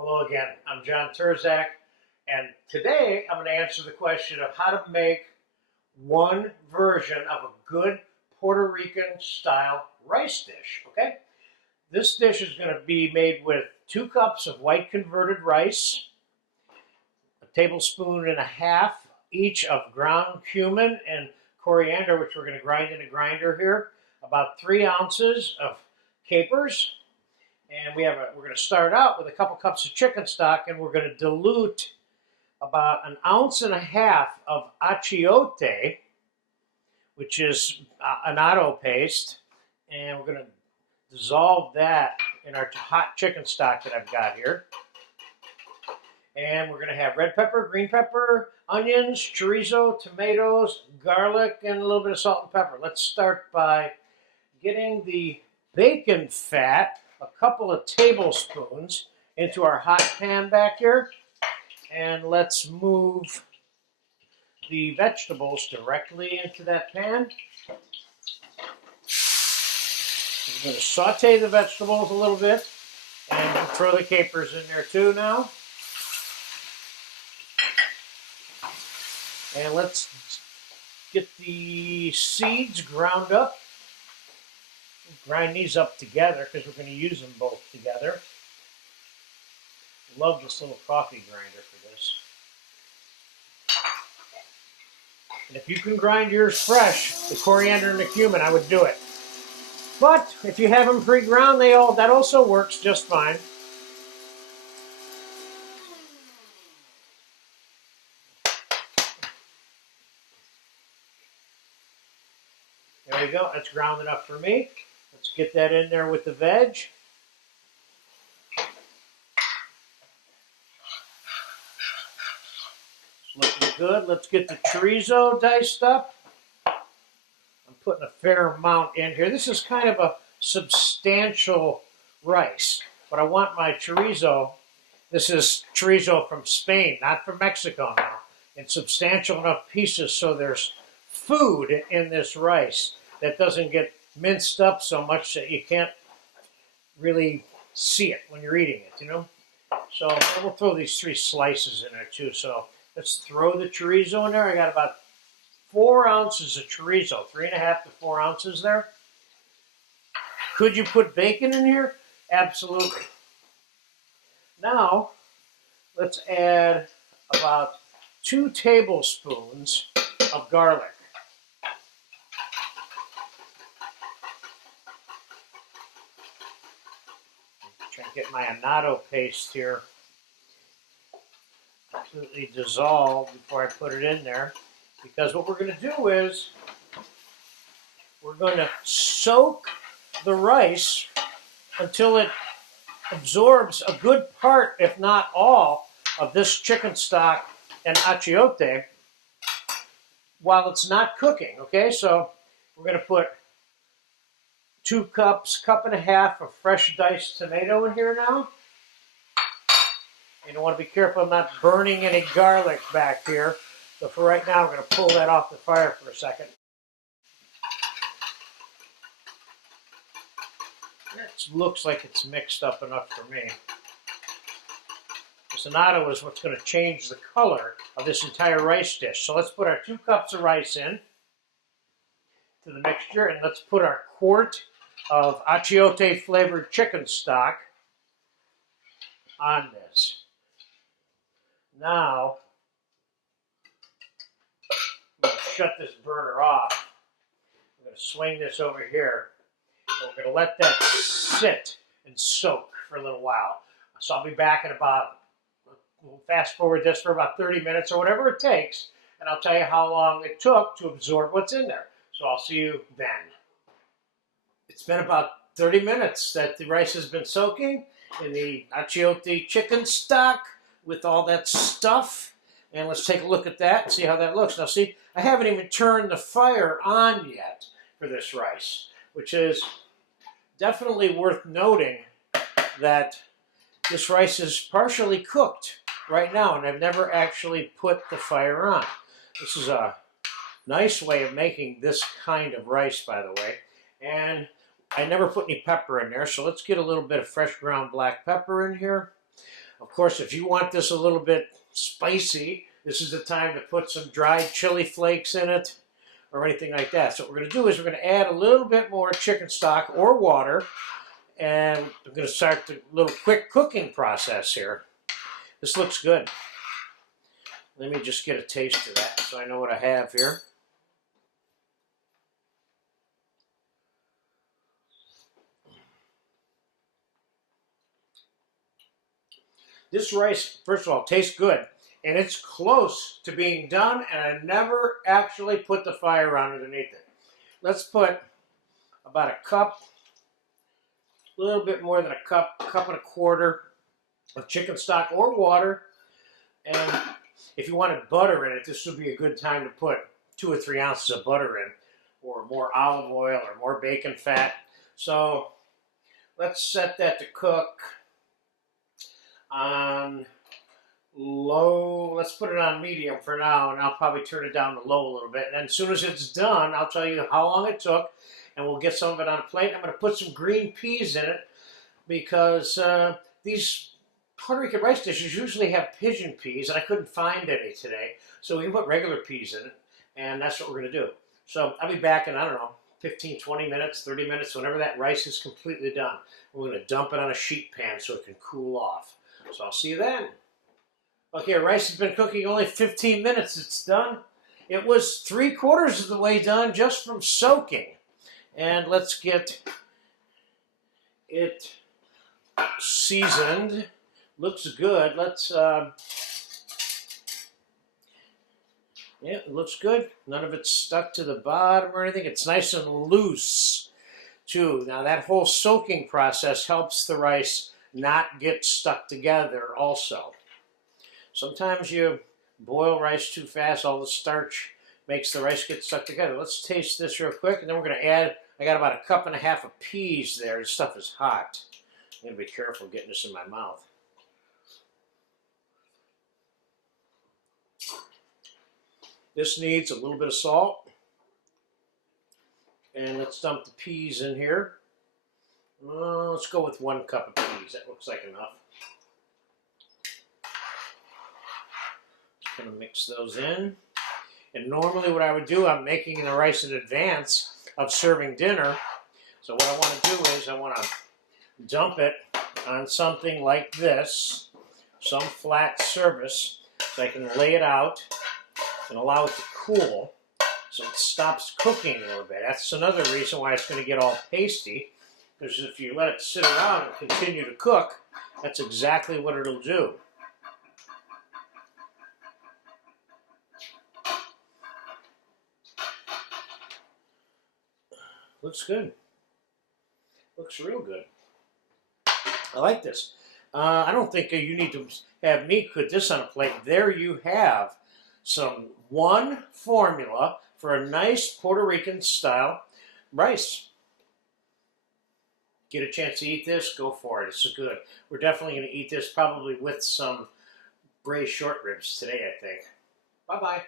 Hello again, I'm John Turzak, and today I'm going to answer the question of how to make one version of a good Puerto Rican style rice dish, okay? This dish is going to be made with 2 cups of white converted rice, a tablespoon and a half each of ground cumin and coriander, which we're going to grind in a grinder here, about 3 ounces of capers. And we're going to start out with a couple cups of chicken stock, and we're going to dilute about 1.5 ounces of achiote, which is annatto paste, and we're going to dissolve that in our hot chicken stock that I've got here. And we're going to have red pepper, green pepper, onions, chorizo, tomatoes, garlic, and a little bit of salt and pepper. Let's start by getting the bacon fat, a couple of tablespoons, into our hot pan back here. And let's move the vegetables directly into that pan. We're going to saute the vegetables a little bit and throw the capers in there too now. And let's get the seeds ground up. Grind these up together because we're going to use them both together. Love this little coffee grinder for this. And if you can grind yours fresh, the coriander and the cumin, I would do it. But if you have them pre-ground, that also works just fine. There you go. That's ground enough for me. Let's get that in there with the veg. It's looking good. Let's get the chorizo diced up. I'm putting a fair amount in here. This is kind of a substantial rice, but I want my chorizo. This is chorizo from Spain, not from Mexico now. In substantial enough pieces so there's food in this rice that doesn't get minced up so much that you can't really see it when you're eating it, you know? So we'll throw these 3 slices in there too. So let's throw the chorizo in there. I got about 4 ounces of chorizo, 3.5 to 4 ounces there. Could you put bacon in here? Absolutely. Now, let's add about 2 tablespoons of garlic. Try and get my annatto paste here completely dissolved before I put it in there. Because what we're going to do is we're going to soak the rice until it absorbs a good part, if not all, of this chicken stock and achiote while it's not cooking, okay? So we're going to put 2 cups, 1.5 cups of fresh diced tomato in here now. And I want to be careful I'm not burning any garlic back here. So for right now, we're going to pull that off the fire for a second. It looks like it's mixed up enough for me. This annatto is what's going to change the color of this entire rice dish. So let's put our 2 cups of rice in to the mixture, and let's put our quart of achiote flavored chicken stock on this. Now, I'm going to shut this burner off. I'm going to swing this over here. And we're going to let that sit and soak for a little while. So I'll be back in we'll fast forward this for about 30 minutes or whatever it takes, and I'll tell you how long it took to absorb what's in there. So I'll see you then. It's been about 30 minutes that the rice has been soaking in the achiote chicken stock with all that stuff. And let's take a look at that and see how that looks. Now see, I haven't even turned the fire on yet for this rice, which is definitely worth noting that this rice is partially cooked right now, and I've never actually put the fire on. This is a nice way of making this kind of rice, by the way. And I never put any pepper in there, so let's get a little bit of fresh ground black pepper in here. Of course, if you want this a little bit spicy, this is the time to put some dried chili flakes in it or anything like that. So what we're going to do is we're going to add a little bit more chicken stock or water, and I'm going to start the little quick cooking process here. This looks good. Let me just get a taste of that so I know what I have here. This rice, first of all, tastes good, and it's close to being done, and I never actually put the fire on underneath it. Let's put about a cup, a little bit more than a cup and a quarter of chicken stock or water. And if you wanted butter in it, this would be a good time to put 2 or 3 ounces of butter in, or more olive oil or more bacon fat. So let's set that to cook on low. Let's put it on medium for now, and I'll probably turn it down to low a little bit. And then as soon as it's done, I'll tell you how long it took, and we'll get some of it on a plate. I'm going to put some green peas in it because these Puerto Rican rice dishes usually have pigeon peas, and I couldn't find any today. So we can put regular peas in it, and that's what we're going to do. So I'll be back in, I don't know, 15, 20 minutes, 30 minutes, whenever that rice is completely done. We're going to dump it on a sheet pan so it can cool off. So I'll see you then. Okay, rice has been cooking only 15 minutes. It's done. It was 3/4 of the way done just from soaking. And let's get it seasoned. Looks good. Let's, yeah, it looks good. None of it's stuck to the bottom or anything. It's nice and loose, too. Now, that whole soaking process helps the rice not get stuck together also. Sometimes you boil rice too fast, all the starch makes the rice get stuck together. Let's taste this real quick, and then we're going to add, I got about 1.5 cups of peas there. This stuff is hot. I'm going to be careful getting this in my mouth. This needs a little bit of salt. And let's dump the peas in here. Let's go with 1 cup of peas. That looks like enough. Just going to mix those in. And normally what I would do, I'm making the rice in advance of serving dinner. So what I want to do is I want to dump it on something like this, some flat surface, so I can lay it out and allow it to cool so it stops cooking a little bit. That's another reason why it's going to get all pasty, because if you let it sit around and continue to cook, that's exactly what it'll do. Looks good. Looks real good. I like this. I don't think you need to have me put this on a plate. There you have one formula for a nice Puerto Rican style rice. Get a chance to eat this, go for it. It's good. We're definitely going to eat this probably with some braised short ribs today, I think. Bye-bye.